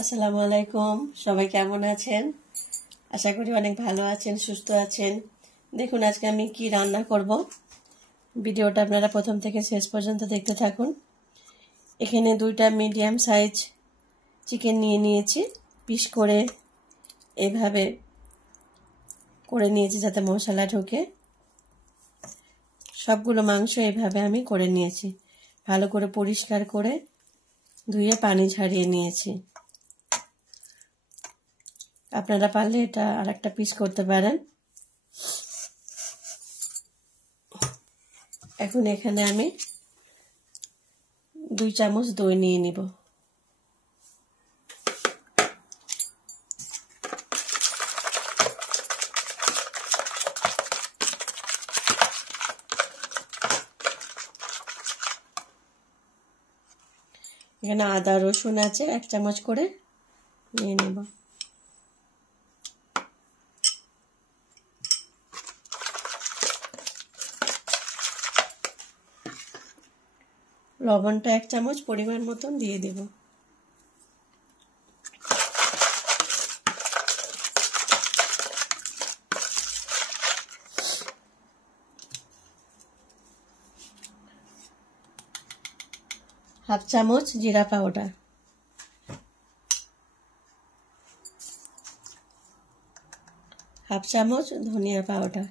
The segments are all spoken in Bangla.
আসসালামু আলাইকুম। সবাই কেমন আছেন? আশা করি অনেক ভালো আছেন, সুস্থ আছেন। দেখুন আজকে আমি কি রান্না করব, ভিডিওটা আপনারা প্রথম থেকে শেষ পর্যন্ত দেখতে থাকুন। এখানে 2টা মিডিয়াম সাইজ চিকেন নিয়ে নিয়েছি, পিস করে এইভাবে করে নিয়েছি যাতে মশলা ঢোকে। সবগুলো মাংস এইভাবে আমি করে নিয়েছি, ভালো করে পরিষ্কার করে ধুয়ে পানি ঝরিয়ে নিয়েছি। আপনারা পারলে এটা আরেকটা পিস করতে পারেন। এখন এখানে আমি 2 চামচ দই নিয়ে নিব। এখানে আদা রসুন আছে 1 চামচ করে নিয়ে নেব। লবণটা 1 চামচ পরিমাণ মতন দিয়ে দেব। হাফ চামচ জিরা পাউডার, হাফ চামচ ধনিয়া পাউডার,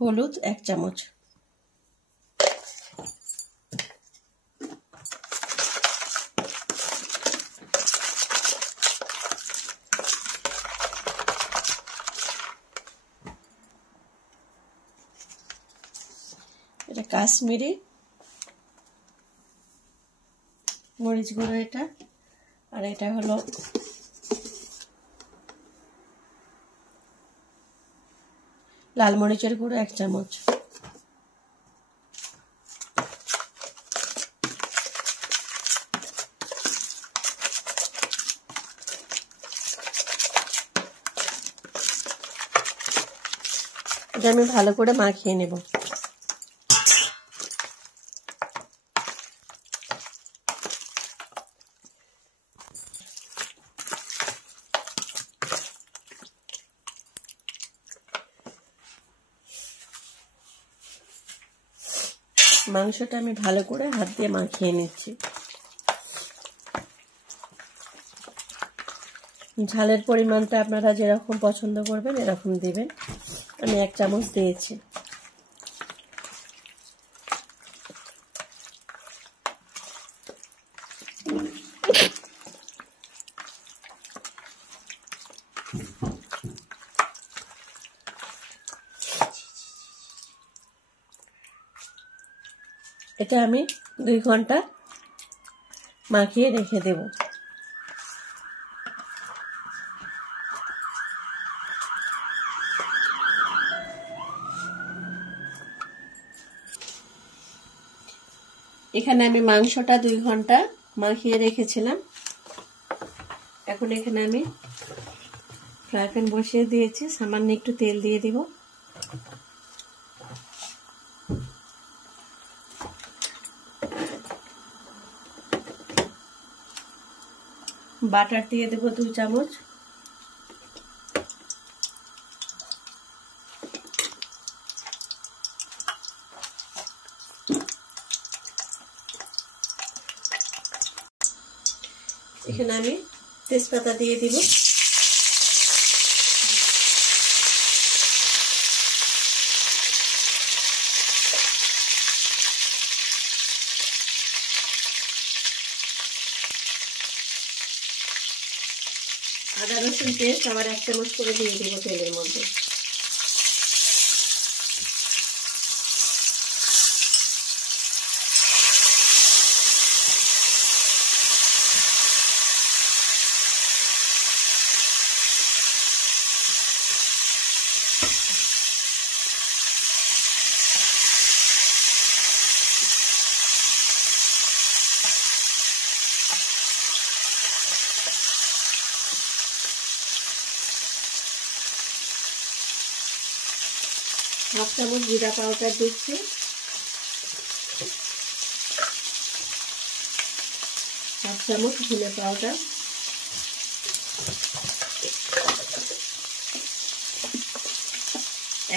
হলুদ 1 চামচ, এটা কাশ্মীরি মরিচ গুঁড়ো এটা, আর এটা হলো লাল মরিচের গুঁড়ো 1 চামচ। এটা আমি ভালো করে মাখিয়ে নেব। মাংসটা আমি ভালো করে হাত দিয়ে মাখিয়ে নিচ্ছি। ঝালের পরিমাণটা আপনারা যেরকম পছন্দ করবেন এরকম দিবেন। আমি 1 চামচ দিয়েছি। এটা আমি 2 ঘন্টা মাখিয়ে রেখে দেব। এখানে আমি মাংসটা 2 ঘন্টা মাখিয়ে রেখেছিলাম। এখন এখানে আমি ফ্রাই প্যান বসিয়ে দিয়েছি, সামান্য একটু তেল দিয়ে দিব। বাটার দিয়ে দেব 2 চামচ। এখানে আমি তেজপাতা দিয়ে দিব। আদা রসুন পেস্ট আবার 1 চামচ করে দিয়ে দিব তেলের মধ্যে। হাফ চামচ জিরা পাউডার দিচ্ছি। 1 চামচ ধনে পাউডার,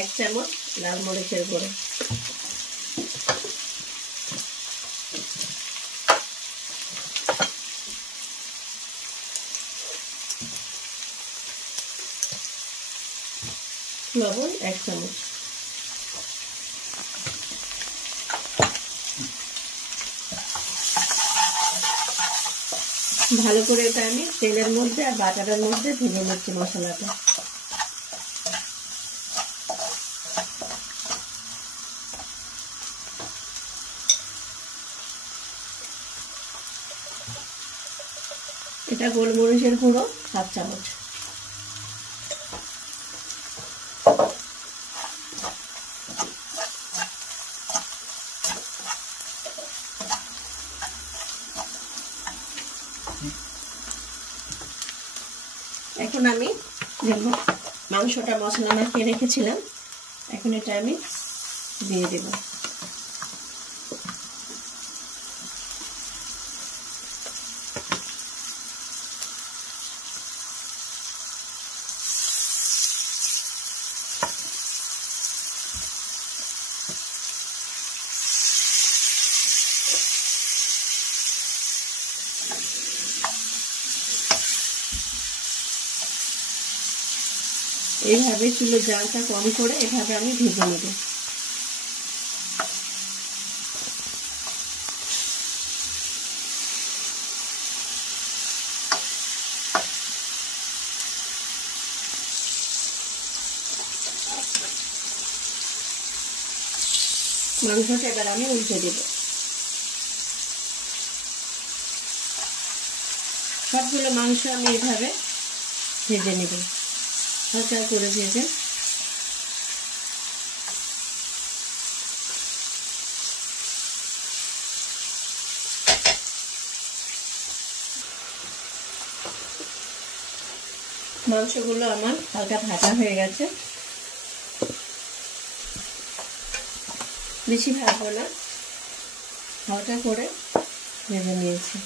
1 চামচ লাল মরিচের গুঁড়ো, লবণ 1 চামচ। ভালো করে এটা আমি তেলের মধ্যে আর বাটারের মধ্যে ভেজে নিচ্ছি মশলাটা। এটা গোলমরিচের গুঁড়ো 7 চামচ, এখন আমি মাংসটা মশলা মাখিয়ে রেখেছিলাম, এখন এটা আমি দিয়ে দেব। এইভাবে চুলোর জালটা কম করে এভাবে আমি ভেজে নেব। মাংসটা এবার আমি উল্টে দেব। সবগুলো মাংস আমি এভাবে ভেজে নেব, হালকা করে ভেজে। মাংসগুলো আমার হালকা ভাজা হয়ে গেছে, বেশি ভাজবো না, হালকা করে ভেজে নিয়েছি।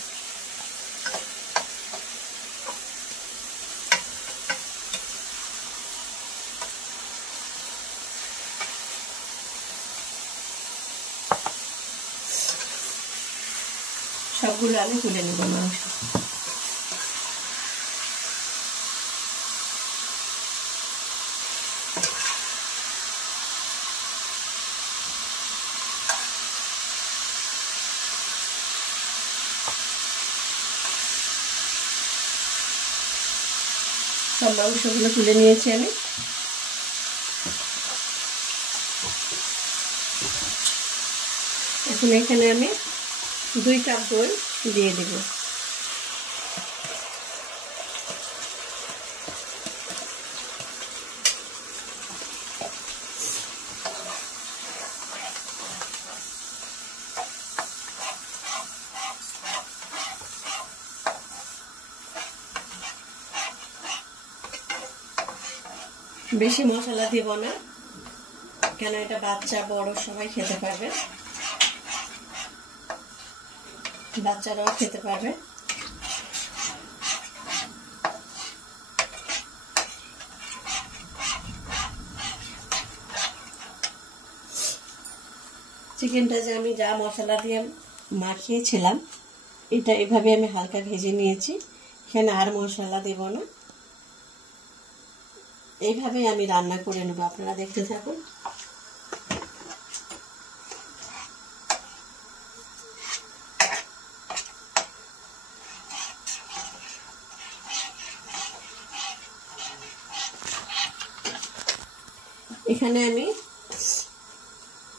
সবগুলো আমি তুলে নেব মাংস। সব মাংসগুলো তুলে নিয়েছি আমি। এখন এখানে আমি 2 কাপ দই দিয়ে দেব। বেশি মশলা দেব না, কেন এটা বাচ্চা বড় সবাই খেতে পারবে, বাচ্চারাও খেতে পারবে। চিকেনটা যে আমি যা মশলা দিয়ে মাখিয়েছিলাম এটা এভাবে আমি হালকা ভেজে নিয়েছি, এখানে আর মশলা দেব না, এইভাবে আমি রান্না করে নেব। আপনারা দেখতে থাকুন। এখানে আমি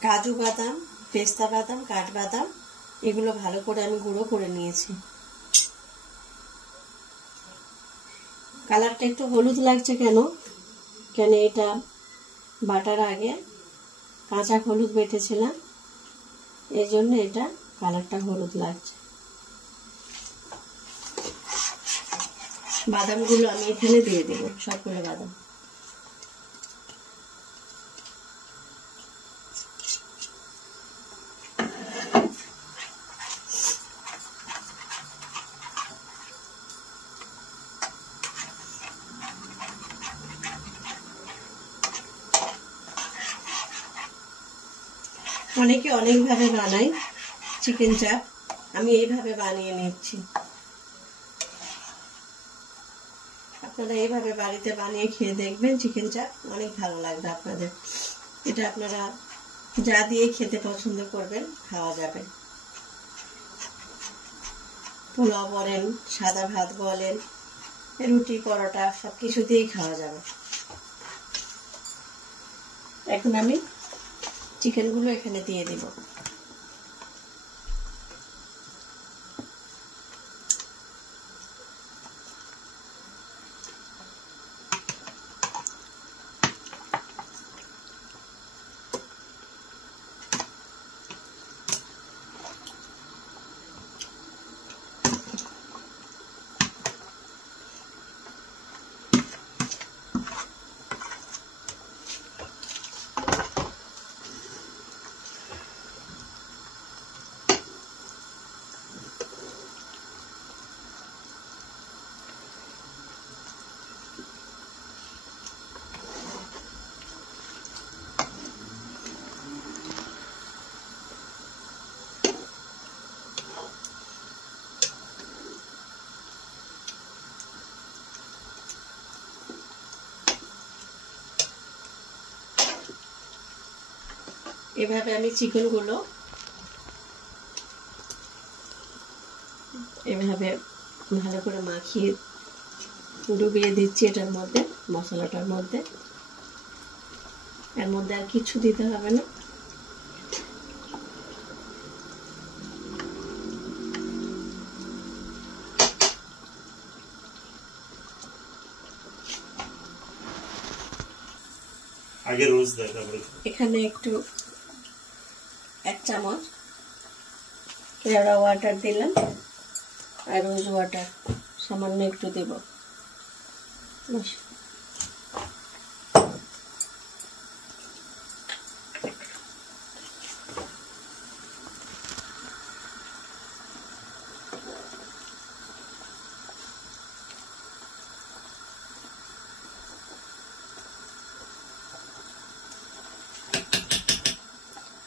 কাজু বাদাম, পেস্তা বাদাম, কাঠবাদাম এগুলো ভালো করে আমি গুঁড়ো করে নিয়েছি। কালারটা একটু হলুদ লাগছে কেন এটা বাটার আগে কাঁচা হলুদ বেটেছিলাম, এই জন্য এটা কালারটা হলুদ লাগছে। বাদামগুলো আমি এখানে দিয়ে দেব, সবগুলো বাদাম। অনেকে অনেকভাবে বানায় চিকেন চাপ, আমি এইভাবে বানিয়ে নিচ্ছি। আপনারা এইভাবে বাড়িতে বানিয়ে খেয়ে দেখবেন, চিকেন চাপ অনেক ভালো লাগবে আপনাদের। এটা আপনারা যা দিয়ে খেতে পছন্দ করবেন খাওয়া যাবে। পোলাও বলেন, সাদা ভাত বলেন, রুটি পরোটা সব কিছু দিয়েই খাওয়া যাবে। এখন আমি চিকেনগুলো এখানে দিয়ে দিব। এভাবে আমি চিকেনগুলো এভাবে ভালো করে মাখিয়ে ডুবিয়ে দিচ্ছি এটার মধ্যে, মশলাটার মধ্যে। এর মধ্যে আর কিছু দিতে হবে না। আগে রোজ দেয়, তারপরে এখানে একটু 1 চামচ কেওড়া ওয়াটার দিলাম, আর রোজ ওয়াটার সামান্য একটু দেব।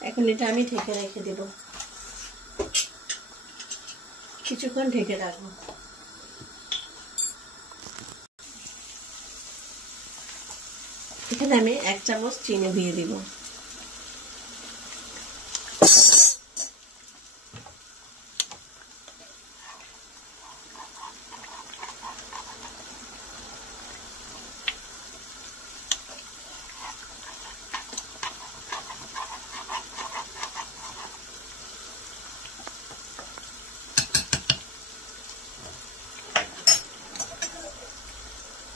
এখন এটা আমি ঢেকে রেখে দেব, কিছুক্ষণ ঢেকে রাখবো। এখানে আমি 1 চামচ চিনি দিয়ে দিব।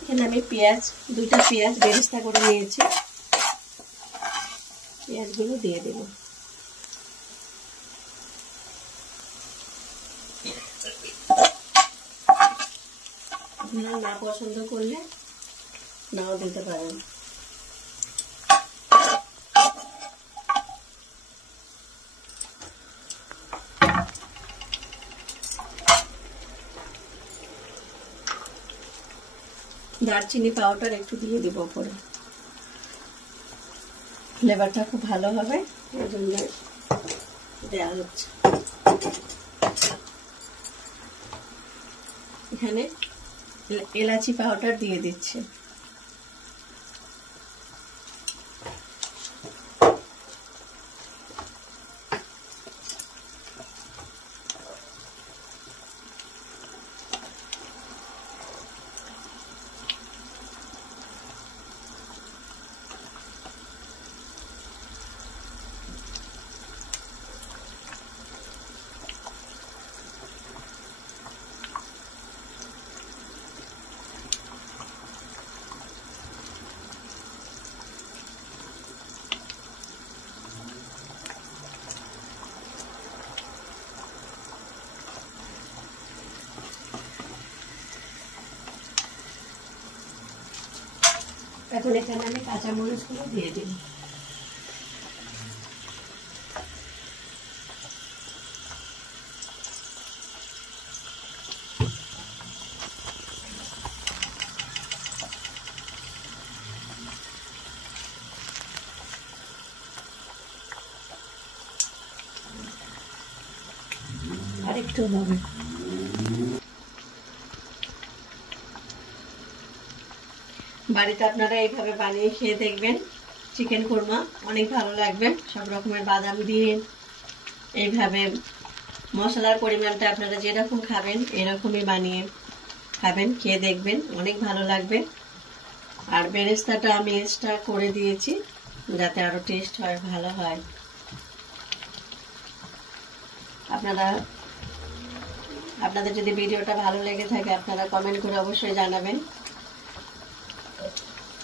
এখানে আমি পেঁয়াজ, 2টা পেঁয়াজ বেরেস্তা করে নিয়েছি, পেঁয়াজগুলো দিয়ে দেব। আপনারা না পছন্দ করলে নাও দিতে পারেন। দারচিনি পাউডার একটু দিয়ে দিব উপরে, ফ্লেভারটা খুব ভালো হবে, এই জন্য দেওয়া হচ্ছে। এখানে এলাচি পাউডার দিয়ে দিচ্ছি। এখন এখানে আমি কাঁচা মরিচগুলো দিয়ে দিই। একটু হবে। বাড়িতে আপনারা এইভাবে বানিয়ে খেয়ে দেখবেন, চিকেন কোরমা অনেক ভালো লাগবে। সব রকমের বাদাম দিয়ে এইভাবে মশলার পরিমাণটা আপনারা যেরকম খাবেন এরকমই বানিয়ে খাবেন, খেয়ে দেখবেন অনেক ভালো লাগবে। আর বেরেস্তাটা আমি এক্সট্রা করে দিয়েছি যাতে আরো টেস্ট হয়, ভালো হয়। আপনাদের যদি ভিডিওটা ভালো লেগে থাকে আপনারা কমেন্ট করে অবশ্যই জানাবেন।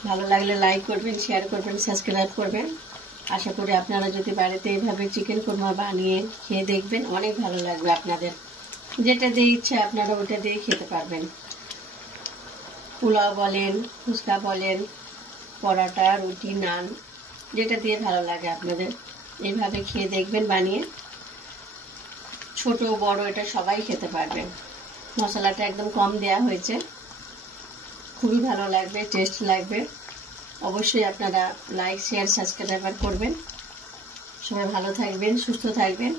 ভালো লাগলে লাইক করবেন, শেয়ার করবেন, সাবস্ক্রাইব করবেন। আশা করি আপনারা যদি বাড়িতে এইভাবে চিকেন কোরমা বানিয়ে খেয়ে দেখবেন অনেক ভালো লাগবে আপনাদের। যেটা দিয়ে ইচ্ছা আপনারা ওটা দিয়ে খেতে পারবেন। পোলাও বলেন, ফুচকা বলেন, পরোটা, রুটি, নান, যেটা দিয়ে ভালো লাগে আপনাদের এইভাবে খেয়ে দেখবেন বানিয়ে। ছোট বড় এটা সবাই খেতে পারবেন। মশলাটা একদম কম দেয়া হয়েছে, খুবই ভালো লাগবে, টেস্ট লাগবে। অবশ্যই আপনারা লাইক, শেয়ার, সাবস্ক্রাইব করবেন। সবাই ভালো থাকবেন, সুস্থ থাকবেন।